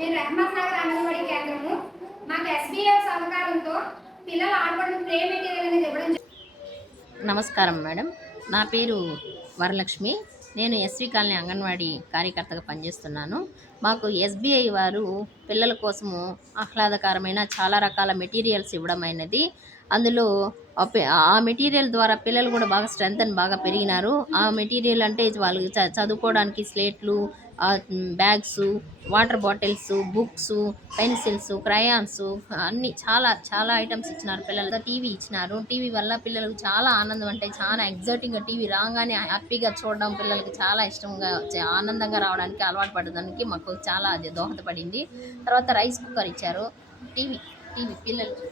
నేను రహమత్ నగర్ అంగన్వాడీ కేంద్రము మాకు ఎస్బీఐ సహకారంతో పిల్లలు ఆడుకోవడానికి ప్లే మెటీరియల్ అనేది ఇవ్వడం. నమస్కారం మేడం, నా పేరు వరలక్ష్మి. నేను ఎస్వి కాలనీ అంగన్వాడీ కార్యకర్తగా పనిచేస్తున్నాను. మాకు ఎస్బీఐ వారు పిల్లల కోసము ఆహ్లాదకరమైన చాలా రకాల మెటీరియల్స్ ఇవ్వడం అయినది. అందులో ఆ మెటీరియల్ ద్వారా పిల్లలు కూడా బాగా స్ట్రెంగ్త్ బాగా పెరిగినారు. ఆ మెటీరియల్ అంటే వాళ్ళు చదువుకోవడానికి స్లేట్లు, bags, water bottles, books, pencils, crayons అన్నీ చాలా చాలా ఐటమ్స్ ఇచ్చినారు. పిల్లలతో టీవీ ఇచ్చినారు. టీవీ వల్ల పిల్లలకు చాలా ఆనందం, అంటే చాలా ఎగ్జైటింగ్గా టీవీ రాగానే హ్యాపీగా చూడడం, పిల్లలకి చాలా ఇష్టంగా ఆనందంగా రావడానికి అలవాటు పడడానికి మాకు చాలా అది దోహదపడింది. తర్వాత రైస్ కుక్కర్ ఇచ్చారు. టీవీ పిల్లలకి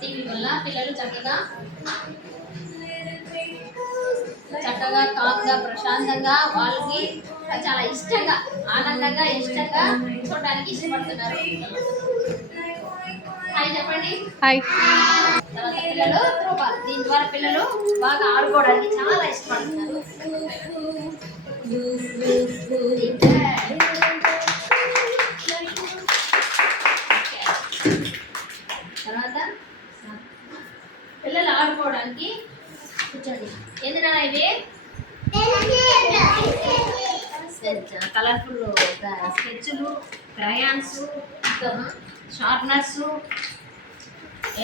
టీవీ వల్ల పిల్లలు చక్కగా కామ్గా ప్రశాంతంగా వాళ్ళకి చాలా ఇష్టంగా ఆనందంగా ఇష్టంగా చూడడానికి ఇష్టపడుతున్నారు. హాయ్ చెప్పండి. హాయ్. తర్వాత పిల్లలు త్రోబాల్, దీని ద్వారా పిల్లలు బాగా ఆడుకోవడానికి చాలా ఇష్టపడుతున్నారు. తర్వాత పిల్లలు ఆడుకోవడానికి కూర్చోండి. ఎందుకన్నా ఇవి కలర్ఫుల్ స్కెచ్లు, క్రయాన్స్, షార్ప్నర్స్,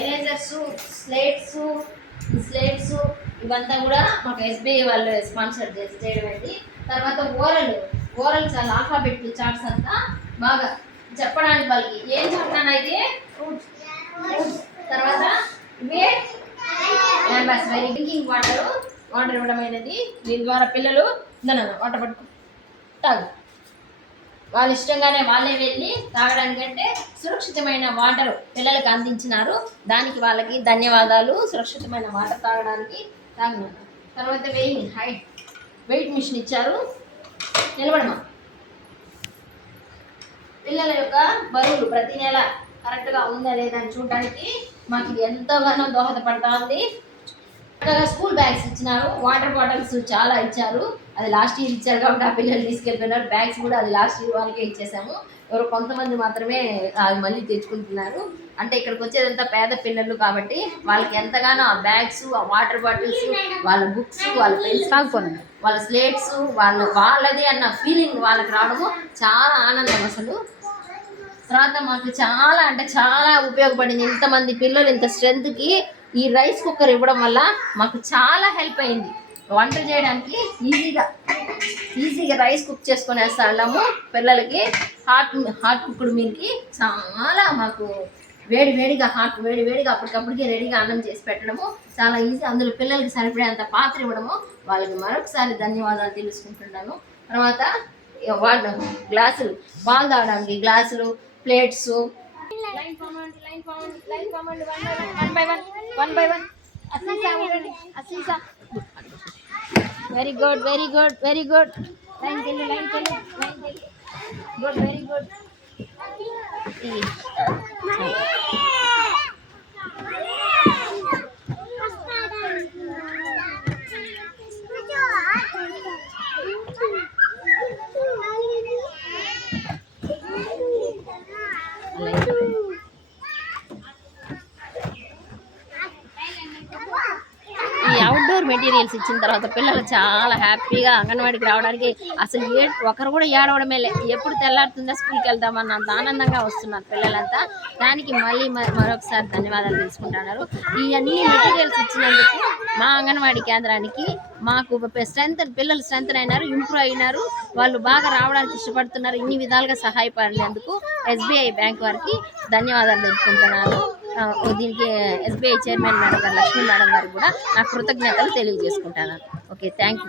ఎరేజర్స్, స్లేట్స్ ఇవంతా కూడా మాకు ఎస్బీఐ వాళ్ళు స్పాన్సర్ చేయడం అయింది. తర్వాత ఓరల్ చాలా ఆల్ఫాబెట్ చార్ట్స్ అంతా బాగా చెప్పడానికి వాళ్ళకి ఏం చెప్తాను అయితే తర్వాత డ్రింకింగ్ వాటర్ ఇవ్వడం అయినది. దీని ద్వారా పిల్లలు వాటర్ పట్టుకు తాగు, వాళ్ళ ఇష్టంగానే వాళ్ళే వెళ్ళి తాగడానికంటే సురక్షితమైన వాటర్ పిల్లలకు అందించినారు. దానికి వాళ్ళకి ధన్యవాదాలు. సురక్షితమైన వాటర్ తాగడానికి తాగినారు. తర్వాత వెయిట్ మిషన్ ఇచ్చారు. నిలబడమా, పిల్లల యొక్క బరువులు ప్రతి నెల కరెక్ట్గా ఉందా లేదా అని చూడడానికి మాకు ఇది ఎంతగానో దోహదపడతా ఉంది. స్కూల్ బ్యాగ్స్ ఇచ్చినారు. వాటర్ బాటిల్స్ చాలా ఇచ్చారు. అది లాస్ట్ ఇయర్ ఇచ్చారు కాబట్టి ఆ పిల్లలు తీసుకెళ్ళిపోయినారు. బ్యాగ్స్ కూడా అది లాస్ట్ ఇయర్ వాళ్ళకే ఇచ్చేసాము. ఎవరు కొంతమంది మాత్రమే అది మళ్ళీ తెచ్చుకుంటున్నారు. అంటే ఇక్కడికి వచ్చేదంతా పేద పిల్లలు కాబట్టి వాళ్ళకి ఎంతగానో ఆ బ్యాగ్స్, ఆ వాటర్ బాటిల్స్, వాళ్ళ బుక్స్, వాళ్ళ పెన్సిల్స్, వాళ్ళ స్లేట్స్ వాళ్ళది అన్న ఫీలింగ్ వాళ్ళకి రావడము చాలా ఆనందం అసలు. తర్వాత మాకు చాలా అంటే చాలా ఉపయోగపడింది. ఇంతమంది పిల్లలు ఇంత స్ట్రెంత్కి ఈ రైస్ కుక్కర్ ఇవ్వడం వల్ల మాకు చాలా హెల్ప్ అయింది. వంట చేయడానికి ఈజీగా రైస్ కుక్ చేసుకునేస్తాము. పిల్లలకి హాట్ కుక్కడ్ మీల్కి చాలా మాకు వేడివేడిగా అప్పటికప్పటికి రెడీగా అన్నం చేసి పెట్టడము చాలా ఈజీ. అందులో పిల్లలకి సరిపడేంత పాత్ర ఇవ్వడము వాళ్ళకి మరొకసారి ధన్యవాదాలు తెలుసుకుంటున్నాను. తర్వాత గ్లాసులు, పాలు తాగడానికి గ్లాసులు, plates, very good line good, very good. ఈ అవుట్డోర్ మెటీరియల్స్ ఇచ్చిన తర్వాత పిల్లలు చాలా హ్యాపీగా అంగన్వాడికి రావడానికి అసలు ఒకరు కూడా ఏడవడమే లే. ఎప్పుడు తెల్లారుతుందో స్కూల్కి వెళ్దామన్నంత ఆనందంగా వస్తున్నారు పిల్లలంతా. దానికి మళ్ళీ మరొకసారి ధన్యవాదాలు తెలుసుకుంటున్నారు. ఈ అన్ని మెటీరియల్స్ ఇచ్చినందుకు మా అంగన్వాడీ కేంద్రానికి మాకు పిల్లలు స్ట్రెంత్ అయినారు, ఇంప్రూవ్ అయినారు. వాళ్ళు బాగా రావడానికి ఇష్టపడుతున్నారు. ఇన్ని విధాలుగా సహాయపడేందుకు ఎస్బీఐ బ్యాంక్ వారికి ధన్యవాదాలు తెలుసుకుంటున్నాను. దీనికి ఎస్బీఐ చైర్మన్ మేడం గారు, లక్ష్మీ మేడం గారికి కూడా నా కృతజ్ఞతలు తెలియజేసుకుంటాను. Okay, thank you.